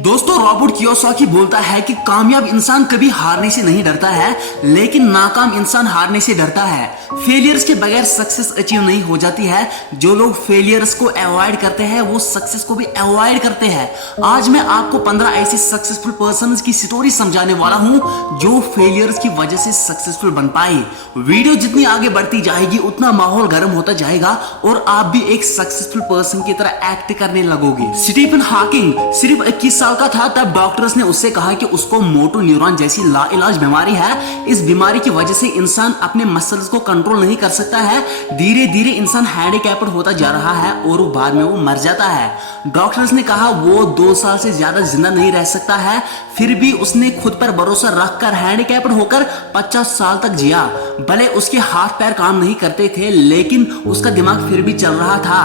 दोस्तों, Robert Kiyosaki बोलता है कि कामयाब इंसान कभी हारने से नहीं डरता है, लेकिन नाकाम इंसान हारने से डरता है। फेलियर्स के बगैर सक्सेस अचीव नहीं हो जाती है। जो लोग फेलियर्स को अवॉइड करते हैं वो सक्सेस को भी अवॉइड करते हैं। आज मैं आपको 15 ऐसे सक्सेसफुल पर्सन्स की स्टोरी समझाने वाला हूं जो फेलियर्स की वजह से सक्सेसफुल बन पाए। वीडियो जितनी आगे बढ़ती जाएगी उतना माहौल गर्म होता जाएगा और आप भी एक सक्सेसफुल पर्सन की तरह एक्ट करने लगोगे। स्टीफन हॉकिंग सिर्फ 21 साल का था तब डॉक्टर्स ने उससे कहा कि उसको मोटो न्यूरॉन जैसी लाइलाज बीमारी है। इस बीमारी की वजह से इंसान अपने मसल्स को कंट्रोल नहीं कर सकता है। धीरे धीरे इंसान हैंडीकैप्ड होता जा रहा है और बाद में वो मर जाता है। डॉक्टर्स ने कहा वो 2 साल से ज्यादा जिंदा नहीं रह सकता है, फिर भी उसने खुद पर भरोसा रखकर हैंडीकैप्ड होकर 50 साल तक जिया। भले उसके हाथ पैर काम नहीं करते थे लेकिन उसका दिमाग फिर भी चल रहा था।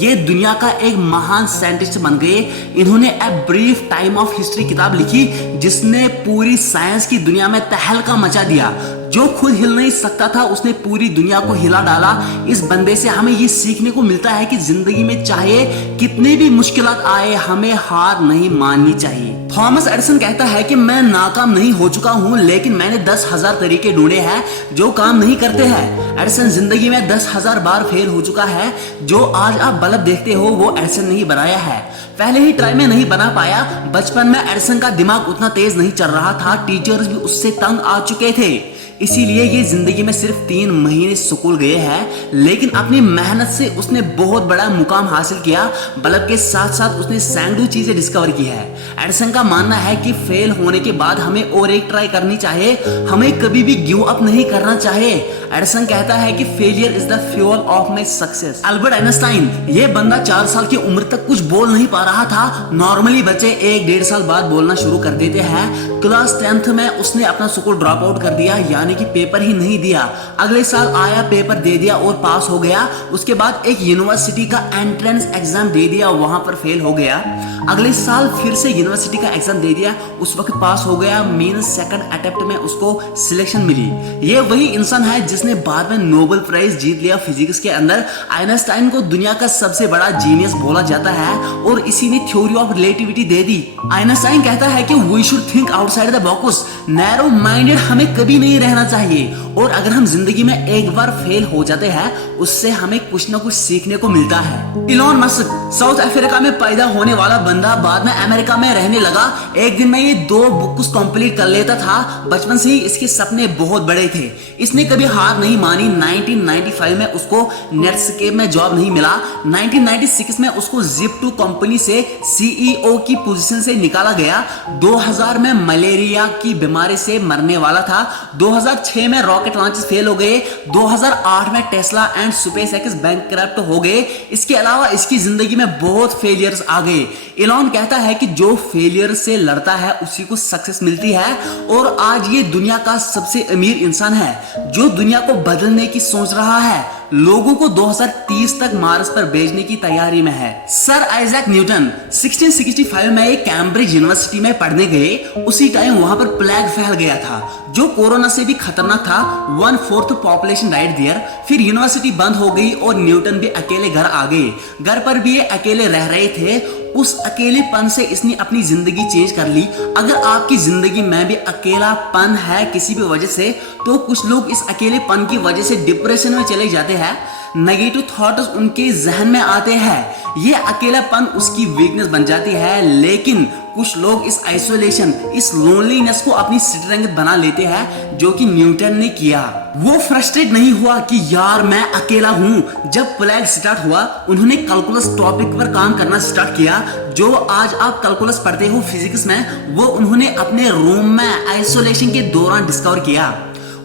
ये दुनिया का एक महान साइंटिस्ट बन गए। इन्होंने a brief time of history किताब लिखी जिसने पूरी साइंस की दुनिया में तहलका मचा दिया। जो खुद हिल नहीं सकता था उसने पूरी दुनिया को हिला डाला। इस बंदे से हमें ये सीखने को मिलता है कि जिंदगी में चाहे कितने भी मुश्किलात आए हमें हार नहीं माननी चाहिए। थॉमस एडिसन कहता है कि मैं नाकाम नहीं हो चुका हूं लेकिन मैंने 10,000 तरीके ढूंढे हैं जो काम नहीं करते हैं। एडिसन जिंदगी में 10,000 बार फेल हो चुका है। जो आज आप बल्ब देखते हो वो एडिसन नहीं बनाया है, पहले ही ट्राई में नहीं बना पाया। बचपन में एडिसन का दिमाग उतना तेज नहीं चल रहा था, टीचर्स भी उससे तंग आ चुके थे, इसीलिए ये जिंदगी में सिर्फ 3 महीने स्कूल गए हैं लेकिन अपनी मेहनत से उसने बहुत बड़ा मुकाम हासिल किया। बल्ब के साथ साथ उसने सैकड़ों चीजें डिस्कवर की है। एडिसन का मानना है कि फेल होने के बाद हमें और एक ट्राई करनी चाहिए, हमें कभी भी गिव अप नहीं करना चाहिए। एडिसन कहता है कि failure is the fuel of my success. Albert Einstein, ये बंदा 4 साल की उम्र तक कुछ बोल नहीं पा रहा था। नॉर्मली बच्चे 1-1.5 साल बाद बोलना शुरू कर देते हैं। क्लास 10th में उसने अपना स्कूल ड्रॉप आउट कर दिया, यानी कि पेपर ही नहीं दिया। अगले साल आया, पेपर दे दिया और पास हो गया। उसके बाद एक यूनिवर्सिटी का एंट्रेंस एग्जाम दे दिया, वहां पर फेल हो गया। अगले साल फिर से यूनिवर्सिटी का एग्जाम दे दिया, उस वक्त पास हो गया। मीन सेकंड अटेम्प्ट में उसको सिलेक्शन मिली। ये वही इंसान है जिसने बाद में नोबेल प्राइज जीत लिया फिजिक्स के अंदर। आइंस्टाइन को दुनिया का सबसे बड़ा जीनियस बोला जाता है और इसी ने थ्योरी ऑफ रिलेटिविटी दे दी। आइंस्टाइन कहता है कि we should think outside the box. Narrow minded हमें कभी नहीं रहना चाहिए और अगर हम जिंदगी में एक बार फेल हो जाते हैं उससे हमें कुछ ना कुछ सीखने को मिलता है। इलॉन मस्क साउथ अफ्रीका में पैदा होने वाला बंदा बाद में अमेरिका में रहने लगा। एक दिन में ये 2 बुक्स कंप्लीट कर लेता था। बचपन से ही इसके सपने बहुत बड़े थे। इसने कभी हार नहीं मानी। 1995 में उसको नेटस्केप में जॉब नहीं मिला। 1996 में उसको जिप2 कंपनी से सीईओ की पोजीशन से निकाला गया। 2000 में मलेरिया की बीमारी से मरने वाला था। 2006 में रॉकेट लॉन्चेस फेल हो गए। 2008 में टेस्ला एंड स्पेसएक्स बैंकक्रप्ट हो गए। इसके अलावा इसकी जिंदगी में बहुत फेलियर्स आ गए। इलॉन कहता है कि जो फेलियर से लड़ता है उसी को सक्सेस मिलती है और आज ये दुनिया का सबसे अमीर इंसान है जो दुनिया को बदलने की सोच रहा है। लोगों को 2030 तक मार्स पर भेजने की तैयारी में है। सर आइजैक न्यूटन 1665 में एक कैम्ब्रिज यूनिवर्सिटी में पढ़ने गए। उसी टाइम वहां पर प्लेग फैल गया था जो कोरोना से भी खतरनाक था। 1/4 पॉपुलेशन डाइड देयर। फिर यूनिवर्सिटी बंद हो गई और न्यूटन भी अकेले घर आ गए। घर पर भी ये अकेले रह रहे थे। उस अकेलेपन से इसने अपनी जिंदगी चेंज कर ली। अगर आपकी जिंदगी में भी अकेलापन है किसी भी वजह से तो कुछ लोग इस अकेलेपन की वजह से डिप्रेशन में चले जाते हैं। नेगेटिव थॉट्स उनके जहन में आते हैं। ये अकेलापन उसकी वीकनेस बन जाती है। लेकिन कुछ लोग इस आइसोलेशन, इस लोनलीनेस को अपनी स्ट्रेंथ बना लेते हैं जो कि न्यूटन ने किया। वो फ्रस्ट्रेट नहीं हुआ कि यार मैं अकेला हूं। जब प्लेग स्टार्ट हुआ उन्होंने कैलकुलस टॉपिक पर काम करना स्टार्ट किया। जो आज आप कैलकुलस पढ़ते हो फिजिक्स में वो उन्होंने अपने रूम में आइसोलेशन के दौरान डिस्कवर किया।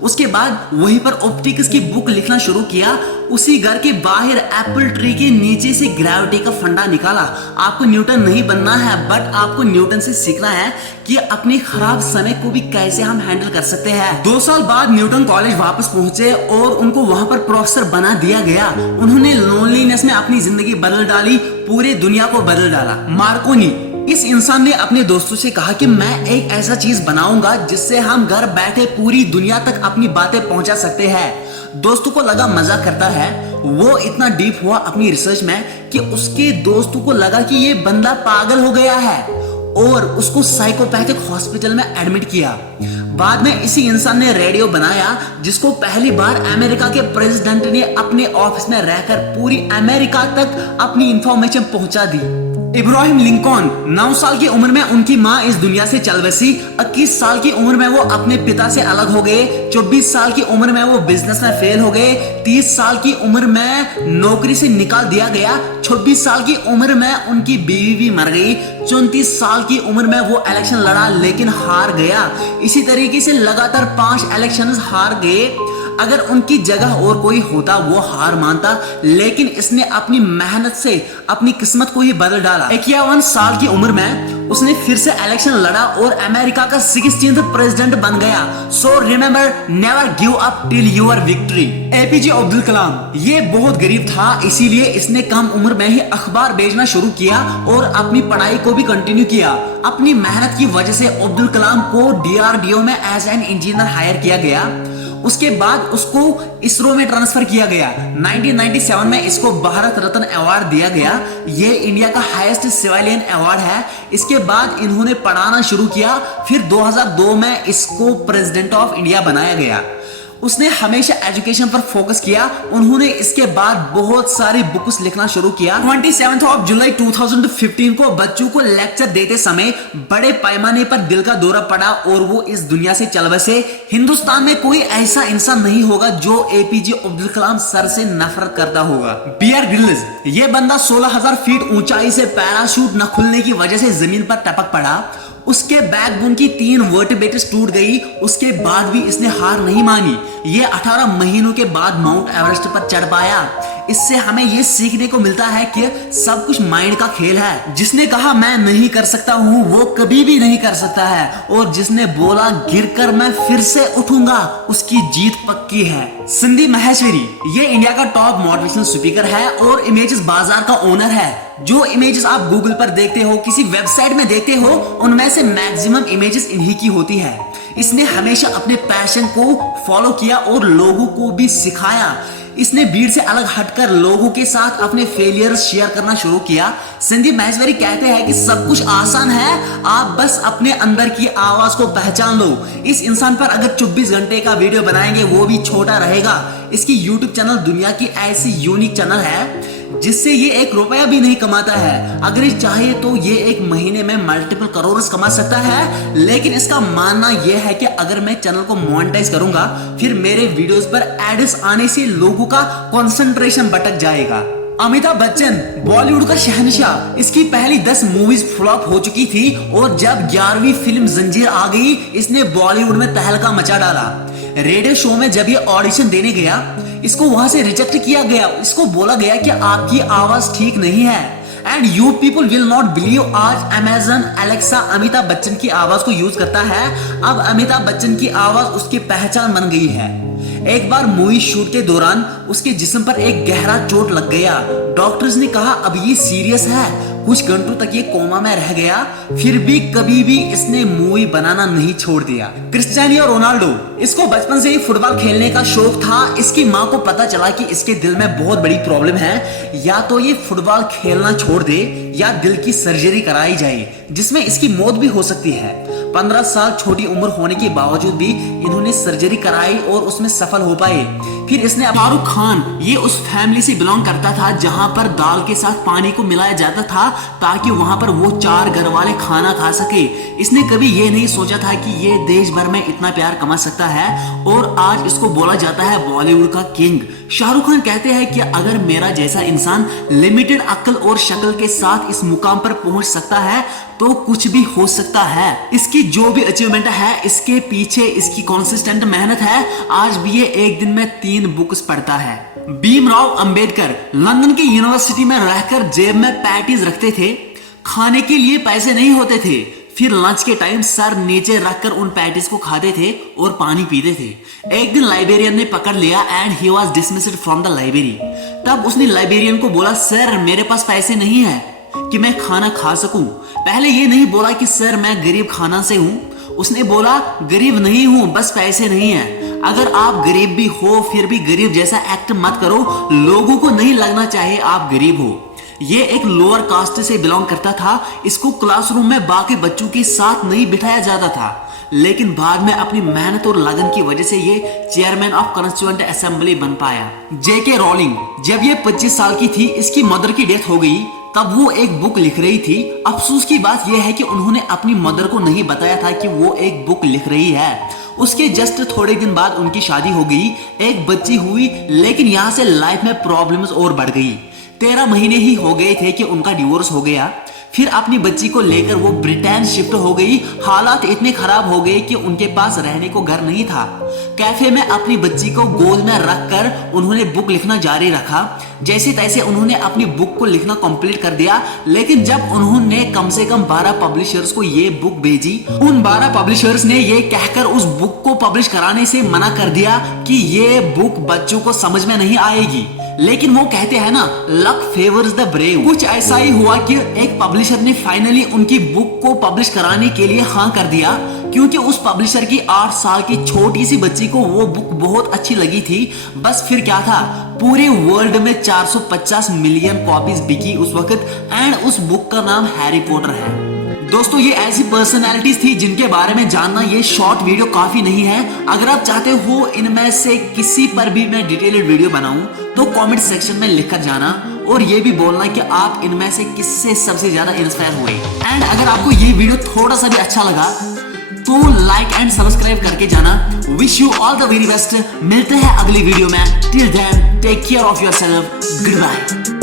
उसके बाद वहीं पर ऑप्टिक्स की बुक लिखना शुरू किया। उसी घर के बाहर एप्पल ट्री के नीचे से ग्रेविटी का फंडा निकाला। आपको न्यूटन नहीं बनना है बट आपको न्यूटन से सीखना है कि अपने खराब समय को भी कैसे हम हैंडल कर सकते हैं। 2 साल बाद न्यूटन कॉलेज वापस पहुंचे और उनको वहां पर प्रोफेसर बना दिया गया। उन्होंने लोनलीनेस में अपनी जिंदगी बदल डाली, पूरी दुनिया को बदल डाला। मार्कोनी इस इंसान ने अपने दोस्तों से कहा कि मैं एक ऐसा चीज बनाऊंगा जिससे हम घर बैठे पूरी दुनिया तक अपनी बातें पहुंचा सकते हैं। दोस्तों को लगा मजाक करता है। वो इतना डीप हुआ अपनी रिसर्च में कि उसके दोस्तों को लगा कि ये बंदा पागल हो गया है। और उसको साइकोपैथिक हॉस्पिटल में एडमिट किया। बाद में इसी इंसान ने रेडियो बनाया जिसको पहली बार अमेरिका के प्रेसिडेंट ने अपने ऑफिस में रहकर पूरी अमेरिका तक अपनी इंफॉर्मेशन पहुंचा दी। इब्राहिम लिंकन 9 साल की उम्र में उनकी मां इस दुनिया से चल बसी। 21 साल की उम्र में वो अपने पिता से अलग हो गए। 24 साल की उम्र में वो बिजनेस में फेल हो गए। 30 साल की उम्र में नौकरी से निकाल दिया गया। 26 साल की उम्र में उनकी बीवी भी मर गई। 34 साल की उम्र में वो इलेक्शन लड़ा लेकिन हार गया। इसी तरीके से लगातार 5 इलेक्शन हार गए। अगर उनकी जगह और कोई होता वो हार मानता, लेकिन इसने अपनी मेहनत से अपनी किस्मत को ही बदल डाला। 51 साल की उम्र में उसने फिर से इलेक्शन लड़ा और अमेरिका का 16th प्रेसिडेंट बन गया। So remember, never give up till your victory. APJ Abdul Kalam ये बहुत गरीब था, इसीलिए इसने कम उम्र में ही अखबार भेजना शुरू किया और अपनी पढ़ाई को भी कंटिन्यू किया। अपनी मेहनत की वजह से अब्दुल कलाम को डीआरडीओ में एज एन इंजीनियर हायर किया गया। उसके बाद उसको इसरो में ट्रांसफर किया गया। 1997 में इसको भारत रत्न अवार्ड दिया गया। ये इंडिया का हाईएस्ट सिविलियन अवार्ड है। इसके बाद इन्होंने पढ़ाना शुरू किया। फिर 2002 में इसको प्रेसिडेंट ऑफ इंडिया बनाया गया। उसने हमेशा एजुकेशन पर फोकस किया। उन्होंने इसके बाद बहुत सारी बुक्स लिखना शुरू किया। 27 जुलाई 2015 को बच्चों को लेक्चर देते समय बड़े पैमाने पर दिल का दौरा पड़ा और वो इस दुनिया से चल बसे। हिंदुस्तान में कोई ऐसा इंसान नहीं होगा जो एपीजे अब्दुल कलाम सर से नफरत करता होगा। बियर ग्रिल्स ये बंदा 16,000 फीट ऊंचाई से पैराशूट न खुलने की वजह से जमीन पर टपक पड़ा। उसके बैकबोन की 3 वर्टिब्रेट्स टूट गई। उसके बाद भी इसने हार नहीं मानी। ये 18 महीनों के बाद माउंट एवरेस्ट पर चढ़ पाया। इससे हमें ये सीखने को मिलता है कि सब कुछ माइंड का खेल है। जिसने कहा मैं नहीं कर सकता हूँ वो कभी भी नहीं कर सकता है, और जिसने बोला गिरकर मैं फिर से उठूंगा उसकी जीत पक्की है। सिंधी माहेश्वरी ये इंडिया का टॉप मोटिवेशनल स्पीकर है और इमेजेस बाजार का ओनर है। जो इमेजेस आप गूगल पर देखते हो, किसी वेबसाइट में देखते हो, उनमें से मैक्सिमम इमेजेस इन्हीं की होती है। इसने हमेशा अपने पैशन को फॉलो किया और लोगों को भी सिखाया। इसने भीड़ से अलग हटकर लोगों के साथ अपने फेलियर शेयर करना शुरू किया। सिंधी माहेश्वरी कहते हैं कि सब कुछ आसान है, आप बस अपने अंदर की आवाज को पहचान लो। इस इंसान पर अगर 24 घंटे का वीडियो बनाएंगे वो भी छोटा रहेगा। इसकी यूट्यूब चैनल दुनिया की ऐसी यूनिक चैनल है जिससे ये 1 रुपया भी नहीं कमाता है। अगर ये चाहे तो ये एक महीने में मल्टीपल करोड़ कमा सकता है, लेकिन इसका मानना यह है कि अगर मैं चैनल को मोनेटाइज करूंगा फिर मेरे वीडियोस पर एड्स आने से लोगों का कंसंट्रेशन भटक जाएगा। अमिताभ बच्चन बॉलीवुड का शहंशाह, इसकी पहली 10 मूवीज फ्लॉप हो चुकी थी और जब 11वीं फिल्म जंजीर आ गई इसने बॉलीवुड में तहलका मचा डाला। रेडियो शो में जब ये ऑडिशन देने गया इसको वहां से रिजेक्ट किया गया। इसको बोला गया कि आपकी आवाज ठीक नहीं है। And you people will not believe, आज अमेजन एलेक्सा अमिताभ बच्चन की आवाज को यूज करता है। अब अमिताभ बच्चन की आवाज उसकी पहचान बन गई है। एक बार मूवी शूट के दौरान उसके जिस्म पर एक गहरा चोट लग गया। डॉक्टर्स ने कहा अब ये सीरियस है। कुछ घंटों तक ये कोमा में रह गया, फिर भी कभी भी इसने मूवी बनाना नहीं छोड़ दिया। क्रिस्टियानो रोनाल्डो, इसको बचपन से ही फुटबॉल खेलने का शौक था। इसकी माँ को पता चला कि इसके दिल में बहुत बड़ी प्रॉब्लम है, या तो ये फुटबॉल खेलना छोड़ दे या दिल की सर्जरी कराई जाए जिसमें इसकी मौत भी हो सकती है। 15 साल छोटी उम्र होने के बावजूद भी इन्होंने सर्जरी कराई और उसमें सफल हो पाए। फिर इसने शाहरुख खान, ये उस फैमिली से बिलोंग करता था जहां पर दाल के साथ पानी को मिलाया जाता था ताकि वहां पर वो 4 घर वाले खाना खा सके। इसने कभी ये नहीं सोचा था कि ये देश भर में इतना प्यार कमा सकता है और आज इसको बोला जाता है बॉलीवुड का किंग। शाहरुख खान कहते हैं कि अगर मेरा जैसा इंसान लिमिटेड अक्ल और शक्ल के साथ इस मुकाम पर पहुंच सकता है तो कुछ भी हो सकता है। इसकी जो भी अचीवमेंट है इसके पीछे इसकी कंसिस्टेंट मेहनत है। आज भी ये एक दिन में 3 बुक्स पढ़ता है। भीमराव अंबेडकर लंदन की यूनिवर्सिटी में रहकर जेब में पैटीज रखते थे। खाने के लिए पैसे नहीं होते थे, फिर लंच के टाइम सर नीचे रखकर उन पैटीज को खाते थे और पानी पीते थे। एक दिन लाइब्रेरियन ने पकड़ लिया and he was dismissed from the library. तब उसने लाइब्रेरियन को बोला सर मेरे पास पैसे नहीं है कि मैं खाना खा सकूं। पहले ये नहीं बोला कि सर मैं गरीब खाना से हूं, उसने बोला गरीब नहीं हूं बस पैसे नहीं है। अगर आप गरीब भी हो फिर भी गरीब जैसा एक्ट मत करो, लोगों को नहीं लगना चाहिए आप गरीब हो। ये एक लोअर कास्ट से बिलोंग करता था। इसको क्लासरूम में बाकी बच्चों के साथ नहीं बिठाया जाता था, लेकिन बाद में अपनी मेहनत और लगन की वजह से ये चेयरमैन ऑफ कॉन्स्टिट्यूएंट असेंबली बन पाया। जेके रोलिंग जब ये 25 साल की थी, इसकी मदर की डेथ हो गई, तब वो एक बुक लिख रही थी। अफसोस की बात यह है कि उन्होंने अपनी मदर को नहीं बताया था कि वो एक बुक लिख रही है। उसके जस्ट थोड़े दिन बाद उनकी शादी हो गई, एक बच्ची हुई, लेकिन यहाँ से लाइफ में प्रॉब्लम्स और बढ़ गई। 13 महीने ही हो गए थे कि उनका डिवोर्स हो गया। फिर अपनी बच्ची को लेकर वो ब्रिटेन शिफ्ट हो गई। हालात इतने खराब हो गए कि उनके पास रहने को घर नहीं था। कैफे में अपनी बच्ची को गोद में रखकर उन्होंने बुक लिखना जारी रखा। जैसे तैसे उन्होंने अपनी बुक को लिखना कंप्लीट कर दिया, लेकिन जब उन्होंने कम से कम 12 पब्लिशर्स को ये बुक भेजी, उन 12 पब्लिशर्स ने ये कहकर उस बुक को पब्लिश कराने से मना कर दिया कि ये बुक बच्चों को समझ में नहीं आएगी। लेकिन वो कहते हैं ना, लक फेवर्स द ब्रेव। कुछ ऐसा ही हुआ कि एक पब्लिशर ने फाइनली उनकी बुक को पब्लिश कराने के लिए हाँ कर दिया, क्योंकि उस पब्लिशर की 8 साल की छोटी सी बच्ची को वो बुक बहुत अच्छी लगी थी। बस फिर क्या था, पूरे वर्ल्ड में 450 मिलियन कॉपीज बिकी उस वक्त, एंड उस बुक का नाम हैरी पॉटर है। दोस्तों, ये ऐसी पर्सनैलिटीज थी जिनके बारे में जानना ये शॉर्ट वीडियो काफी नहीं है। अगर आप चाहते हो इनमें से किसी पर भी मैं डिटेल्ड वीडियो बनाऊं तो कमेंट सेक्शन में लिखकर जाना, और ये भी बोलना कि आप इनमें से किससे सबसे ज्यादा इंस्पायर हुए। एंड अगर आपको ये वीडियो थोड़ा सा भी अच्छा लगा तो लाइक एंड सब्सक्राइब करके जाना। Wish you all the very best. मिलते हैं अगली वीडियो में। Till then take care of yourself. Good bye.